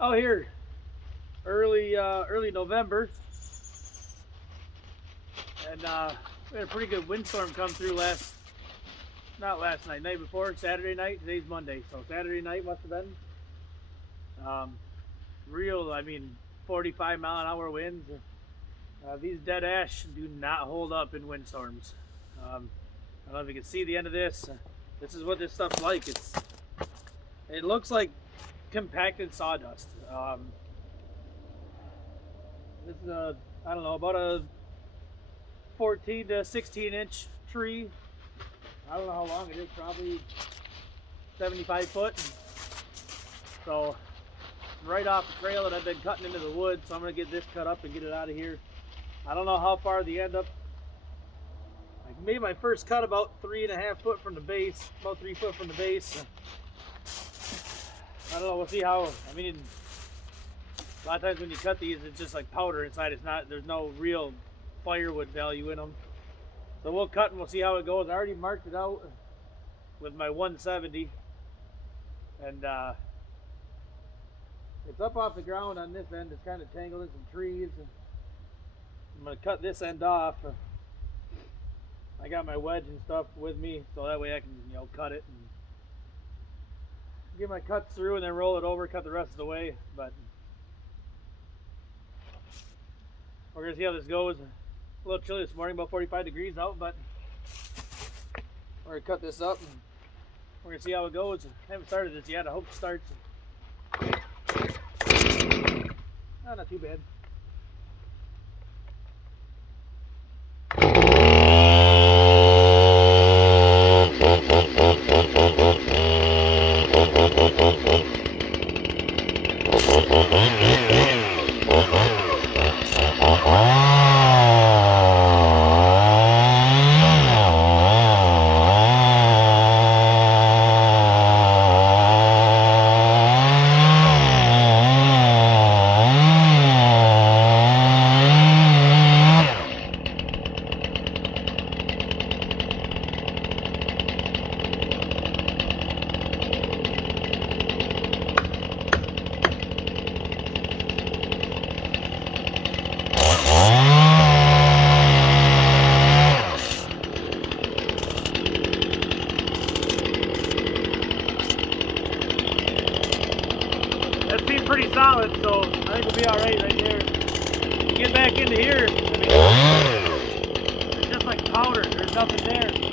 Oh, here, early November, and we had a pretty good windstorm come through not last night, night before, Saturday night. Today's Monday, so Saturday night must have been um, real. I mean, 45-mile-an-hour winds. These dead ash do not hold up in windstorms. Um, I don't know if you can see the end of this. This is what this stuff's like. It looks like compacted sawdust. This is I don't know, about a 14 to 16-inch tree. I don't know how long it is, probably 75 foot. So right off the trail that I've been cutting into the wood, so I'm gonna get this cut up and get it out of here. I don't know how far the end up. I made my first cut about 3.5 foot from the base, about 3 foot from the base. I don't know. We'll see how. I mean, a lot of times when you cut these, it's just like powder inside. It's not. There's no real firewood value in them. So we'll cut and we'll see how it goes. I already marked it out with my 170, and it's up off the ground on this end. It's kind of tangled in some trees. I'm gonna cut this end off. I got my wedge and stuff with me, so that way I can, cut it and get my cuts through, and then roll it over, cut the rest of the way. But we're gonna see how this goes. A little chilly this morning, about 45 degrees out, but we're gonna cut this up and we're gonna see how it goes. I haven't started this yet. I hope it starts. Oh, not too bad. That seems pretty solid, so I think we'll be all right there. Get back into here. It's just like powder. There's nothing there.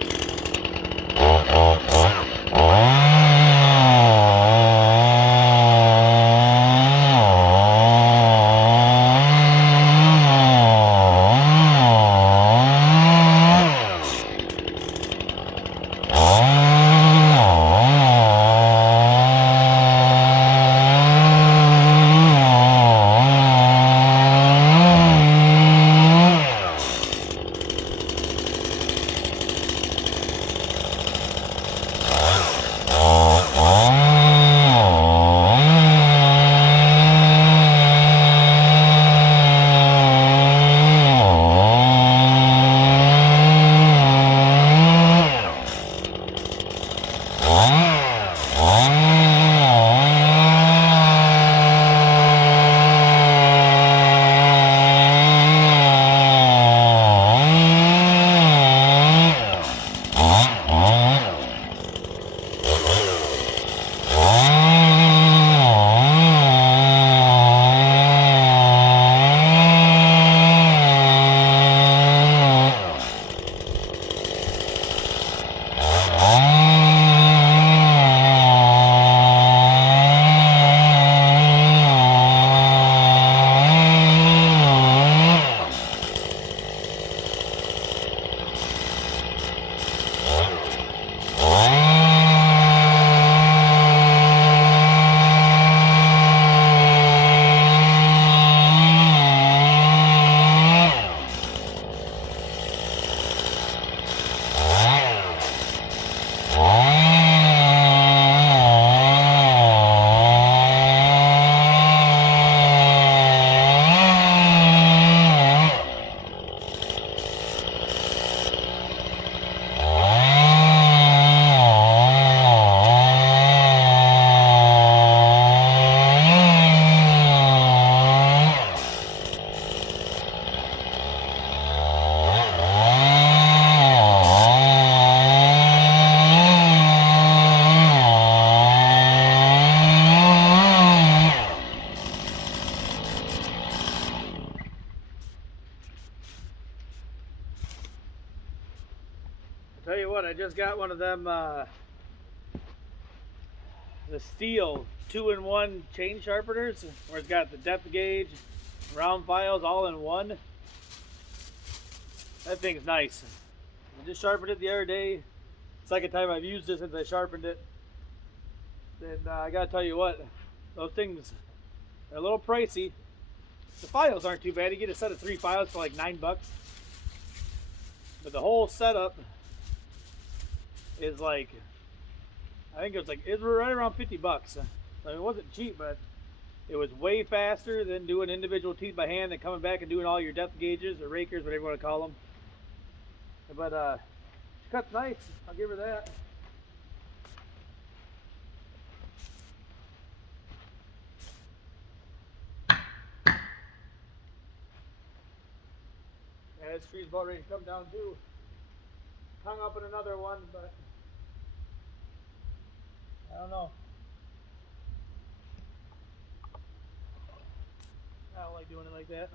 I just got one of them, the Steel 2-in-1 chain sharpeners, where it's got the depth gauge, round files all in one. That thing's nice. I just sharpened it the other day. Second time I've used it since I sharpened it. And I gotta tell you what, those things are a little pricey. The files aren't too bad. You get a set of 3 files for like $9. But the whole setup is like, I think it was right around $50. I mean, it wasn't cheap, but it was way faster than doing individual teeth by hand and coming back and doing all your depth gauges or rakers, whatever you want to call them. But she cuts nice. I'll give her that. Yeah, this tree's about ready to come down too. Hung up in another one, but I don't know. I don't like doing it like that.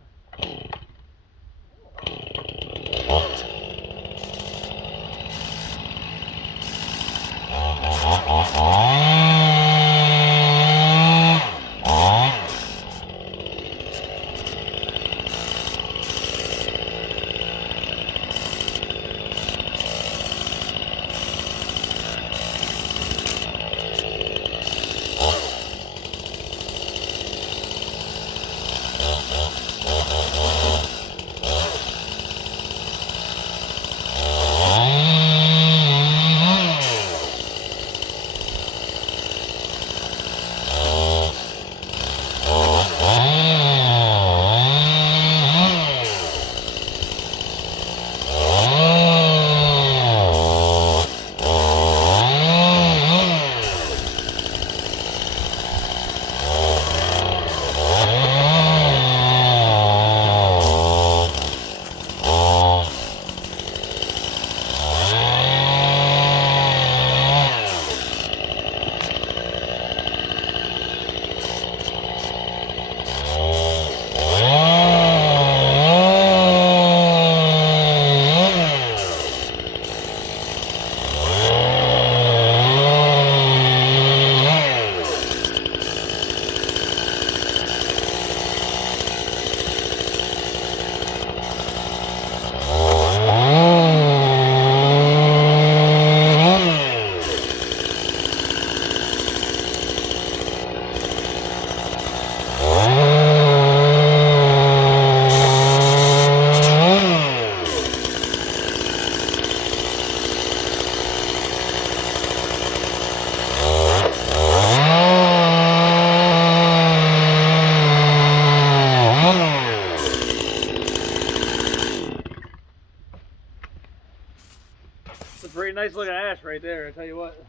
It's a pretty nice looking ash right there, I tell you what.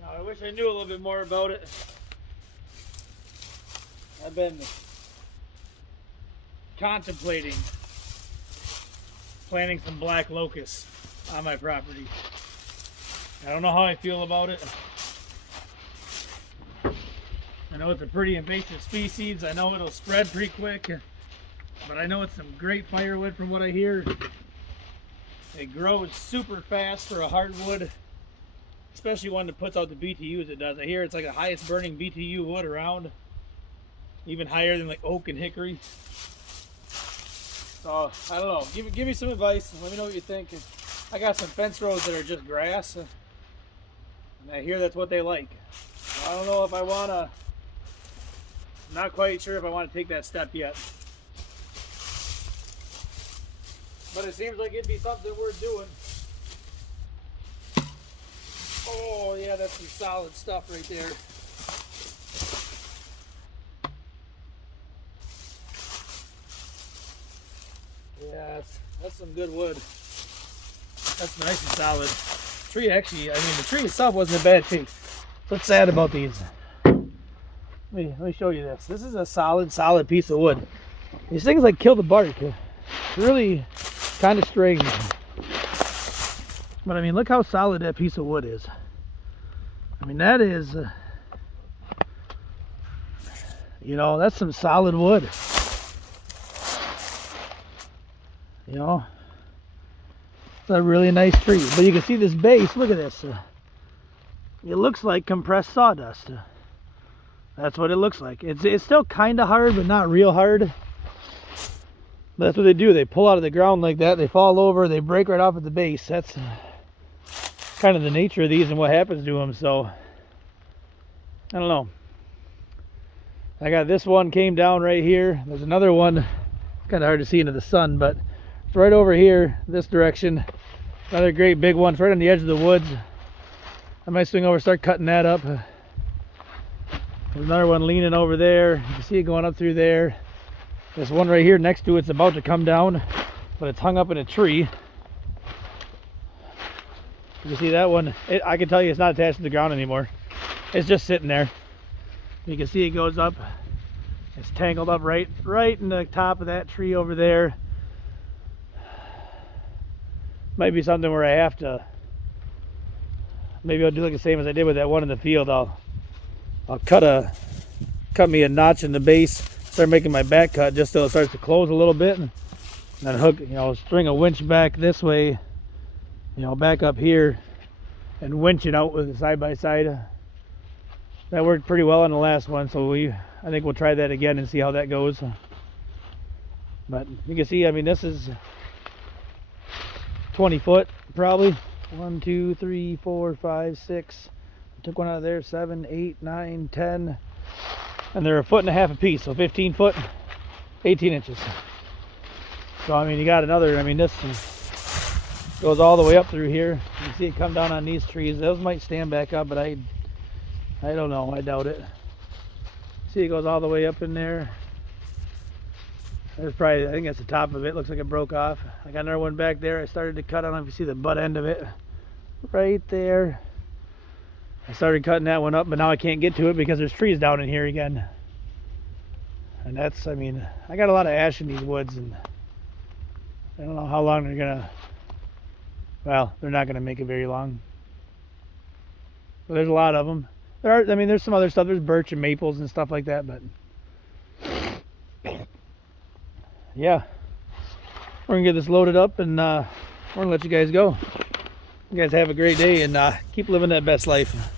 Now, I wish I knew a little bit more about it. I've been contemplating planting some black locust on my property. I don't know how I feel about it. I know it's a pretty invasive species. I know it'll spread pretty quick, but I know it's some great firewood from what I hear. It grows super fast for a hardwood, especially one that puts out the BTUs it does. I hear it's like the highest burning BTU wood around, even higher than like oak and hickory. So I don't know. Give me some advice. Let me know what you think. I got some fence rows that are just grass, and I hear that's what they like. I don't know if I want to. I'm not quite sure if I want to take that step yet. But it seems like it'd be something worth doing. Oh yeah, that's some solid stuff right there. Yeah, that's some good wood. That's nice and solid. The tree actually, I mean the tree itself wasn't a bad shape. What's sad about these? Let me show you this. This is a solid piece of wood. These things like kill the bark. It's really kind of strange. But I mean, look how solid that piece of wood is. I mean, that is, you know, that's some solid wood. You know, it's a really nice tree. But you can see this base. Look at this. It looks like compressed sawdust. That's what it looks like. It's still kind of hard, but not real hard. But that's what they do. They pull out of the ground like that. They fall over. They break right off at the base. That's kind of the nature of these and what happens to them. So I don't know. I got this one came down right here. There's another one. Kind of hard to see into the sun, but it's right over here, this direction. Another great big one. It's right on the edge of the woods. I might swing over, start cutting that up. There's another one leaning over there. You can see it going up through there. This one right here next to it's about to come down, but it's hung up in a tree. You can see that one. I can tell you it's not attached to the ground anymore. It's just sitting there. You can see it goes up. It's tangled up right in the top of that tree over there. Might be something where I have to, maybe I'll do like the same as I did with that one in the field. I'll cut me a notch in the base, start making my back cut just so it starts to close a little bit, and then hook, string a winch back this way, back up here, and winch it out with the side by side. That worked pretty well on the last one, so I think we'll try that again and see how that goes. But you can see, I mean, this is 20 foot probably. 1, 2, 3, 4, 5, 6. I took one out of there. 7, 8, 9, 10, and they're 1.5 feet a piece, so 15 foot, 18 inches. So I mean, you got another. I mean, this goes all the way up through here. You can see it come down on these trees. Those might stand back up, but I don't know. I doubt it. See, it goes all the way up in there. There's probably, I think that's the top of it. Looks like it broke off. I got another one back there. I started to cut. I don't know if you see the butt end of it right there. I started cutting that one up, but now I can't get to it because there's trees down in here again. And that's, I mean, I got a lot of ash in these woods, and I don't know how long they're gonna, well, they're not gonna make it very long. But there's a lot of them. There are, I mean, there's some other stuff. There's birch and maples and stuff like that, but yeah, we're gonna get this loaded up, and we're gonna let you guys go. You guys have a great day, and keep living that best life.